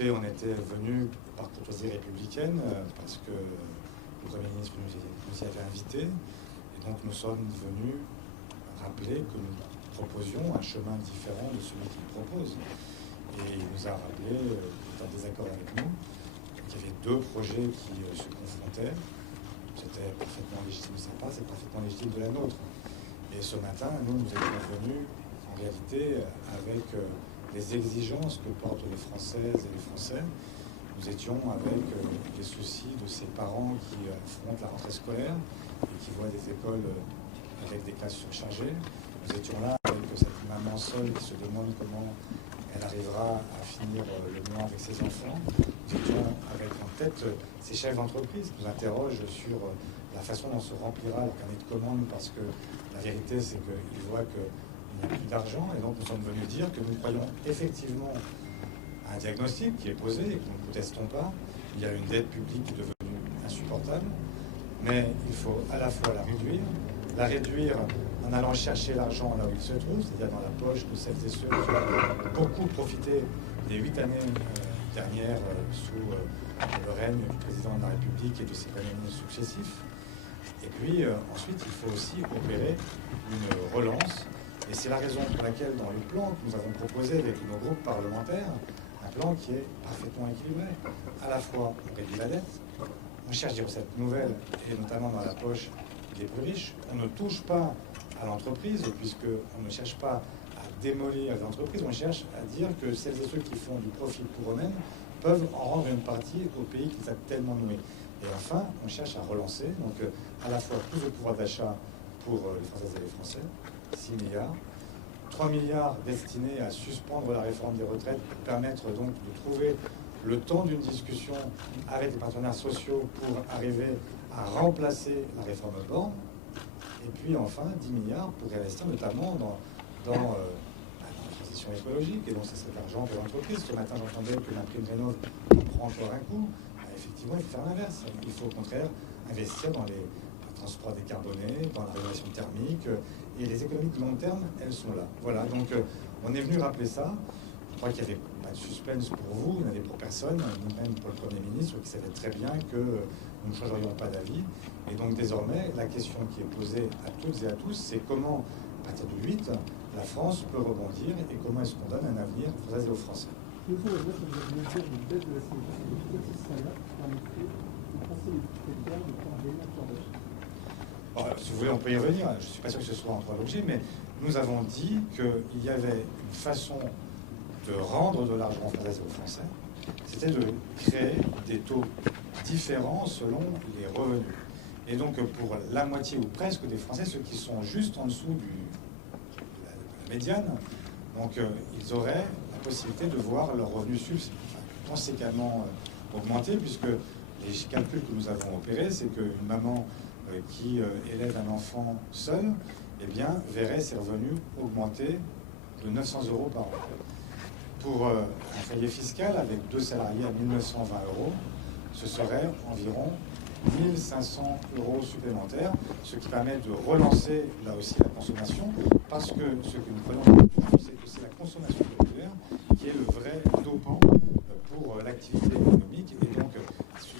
Écoutez, on était venu par courtoisie républicaine parce que le Premier ministre nous y avait invités. Et donc nous sommes venus rappeler que nous proposions un chemin différent de celui qu'il propose. Et il nous a rappelé, en désaccord avec nous, qu'il y avait deux projets qui se confrontaient. C'était parfaitement légitime de sa part, c'est parfaitement légitime de la nôtre. Et ce matin, nous étions venus en réalité avec les exigences que portent les Françaises et les Français. Nous étions avec les soucis de ces parents qui affrontent la rentrée scolaire et qui voient des écoles avec des classes surchargées. Nous étions là avec cette maman seule qui se demande comment elle arrivera à finir le mois avec ses enfants. Nous étions avec en tête ces chefs d'entreprise qui nous interrogent sur la façon dont se remplira le carnet de commandes, parce que la vérité, c'est qu'ils voient qu'il n'y a plus d'argent. Et donc, nous sommes venus dire que nous croyons effectivement à un diagnostic qui est posé et que nous ne contestons pas. Il y a une dette publique qui est devenue insupportable, mais il faut à la fois la réduire en allant chercher l'argent là où il se trouve, c'est-à-dire dans la poche de celles et ceux qui ont beaucoup profité des 8 années dernières sous le règne du président de la République et de ses premiers ministres successifs. Et puis ensuite, il faut aussi opérer une relance. Et c'est la raison pour laquelle, dans le plan que nous avons proposé avec nos groupes parlementaires, un plan qui est parfaitement équilibré. À la fois, on réduit la dette, on cherche des recettes nouvelles, et notamment dans la poche des plus riches. On ne touche pas à l'entreprise, puisqu'on ne cherche pas à démolir les entreprises, on cherche à dire que celles et ceux qui font du profit pour eux-mêmes peuvent en rendre une partie au pays qu'ils ont tellement noué. Et enfin, on cherche à relancer, donc à la fois plus de pouvoir d'achat pour les Françaises et les Français, 6 milliards, 3 milliards destinés à suspendre la réforme des retraites pour permettre donc de trouver le temps d'une discussion avec les partenaires sociaux pour arriver à remplacer la réforme Borne. Et puis enfin 10 milliards pour investir notamment dans la transition écologique. Et donc ça c'est de l'argent pour l'entreprise. Ce matin j'entendais que la prime Rénov' prend encore un coup. Effectivement, il faut faire l'inverse. Il faut au contraire investir dans les transports décarbonés, dans la rénovation thermique. Et les économies de long terme, elles sont là. Voilà, donc on est venu rappeler ça. Je crois qu'il n'y avait pas de suspense pour vous, il n'y en avait pour personne, ni même pour le Premier ministre, qui savait très bien que nous ne changerions pas d'avis. Et donc désormais, la question qui est posée à toutes et à tous, c'est comment, à partir du 8, la France peut rebondir et comment est-ce qu'on donne un avenir aux Françaises et aux Français. Si vous voulez, on peut y revenir. Je ne suis pas sûr que ce soit en trois objets, mais nous avons dit qu'il y avait une façon de rendre de l'argent aux Françaises et aux Français, c'était de créer des taux différents selon les revenus. Et donc pour la moitié ou presque des Français, ceux qui sont juste en dessous de la médiane, donc ils auraient la possibilité de voir leurs revenus conséquemment augmenter, puisque les calculs que nous avons opérés, c'est qu'une maman qui élève un enfant seul, eh bien, verrait ses revenus augmenter de 900 € par an. Pour un foyer fiscal avec 2 salariés à 1 920 €, ce serait environ 1 500 € supplémentaires, ce qui permet de relancer là aussi la consommation, parce que ce que nous prenons, c'est que c'est la consommation populaire qui est le vrai dopant pour l'activité économique. Et donc,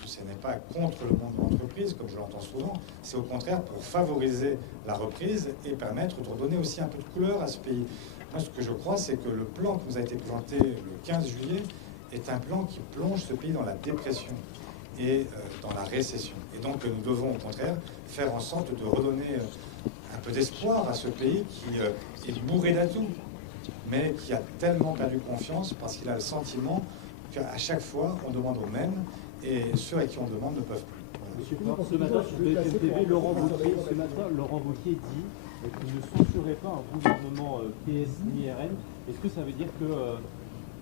ce n'est pas contre le monde de l'entreprise, comme je l'entends souvent, c'est au contraire pour favoriser la reprise et permettre de redonner aussi un peu de couleur à ce pays. Moi, ce que je crois, c'est que le plan qui nous a été présenté le 15 juillet est un plan qui plonge ce pays dans la dépression et dans la récession. Et donc, nous devons, au contraire, faire en sorte de redonner un peu d'espoir à ce pays qui est bourré d'atouts, mais qui a tellement perdu confiance parce qu'il a le sentiment qu'à chaque fois, on demande aux mêmes, et ceux à qui on demande ne peuvent plus. Monsieur Port, ce matin sur BFM TV, Laurent Wauquiez dit qu'il ne censurerait pas un gouvernement PS ni RN. Est-ce que ça veut dire que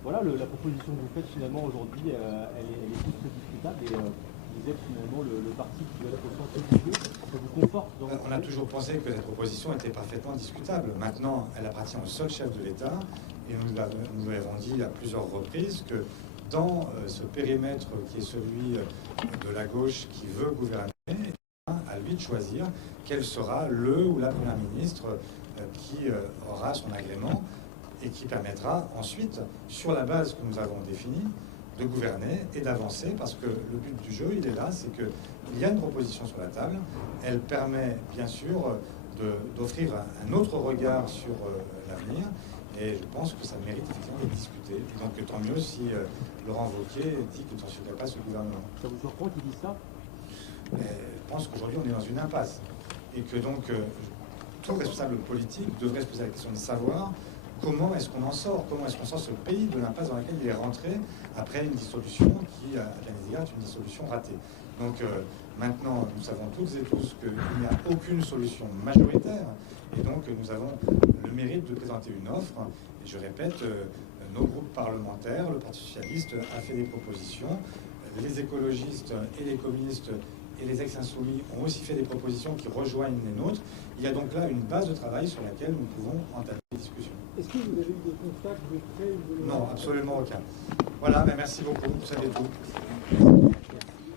voilà, la proposition que vous faites finalement aujourd'hui, elle est plus que discutable et vous êtes finalement le parti qui doit être au centre du jeu? Ça vous conforte dans... On a toujours pensé que cette proposition était parfaitement discutable. Maintenant, elle appartient au seul chef de l'État et nous l'avons dit à plusieurs reprises que dans ce périmètre qui est celui de la gauche qui veut gouverner, à lui de choisir quel sera le ou la première ministre qui aura son agrément et qui permettra ensuite, sur la base que nous avons définie, de gouverner et d'avancer, parce que le but du jeu, il est là, c'est qu'il y a une proposition sur la table, elle permet bien sûr d'offrir un autre regard sur l'avenir, et je pense que ça mérite effectivement d'être discuté. Donc tant mieux si Laurent Wauquiez dit qu'il ne censurerait pas ce gouvernement. Ça vous surprend qu'il dise ça? Je pense qu'aujourd'hui on est dans une impasse, et que donc tout responsable politique devrait se poser la question de savoir comment est-ce qu'on en sort, comment est-ce qu'on sort ce pays de l'impasse dans laquelle il est rentré après une dissolution qui, à bien des égards, est une dissolution ratée. Donc maintenant, nous savons toutes et tous qu'il n'y a aucune solution majoritaire, et donc nous avons le mérite de présenter une offre. Et je répète, nos groupes parlementaires, le Parti socialiste a fait des propositions, les écologistes et les communistes et les ex-insoumis ont aussi fait des propositions qui rejoignent les nôtres. Il y a donc là une base de travail sur laquelle nous pouvons entamer des discussions. Est-ce que vous avez eu des contacts de près ou de loin? Non, absolument aucun. Voilà, mais merci beaucoup, vous savez tout.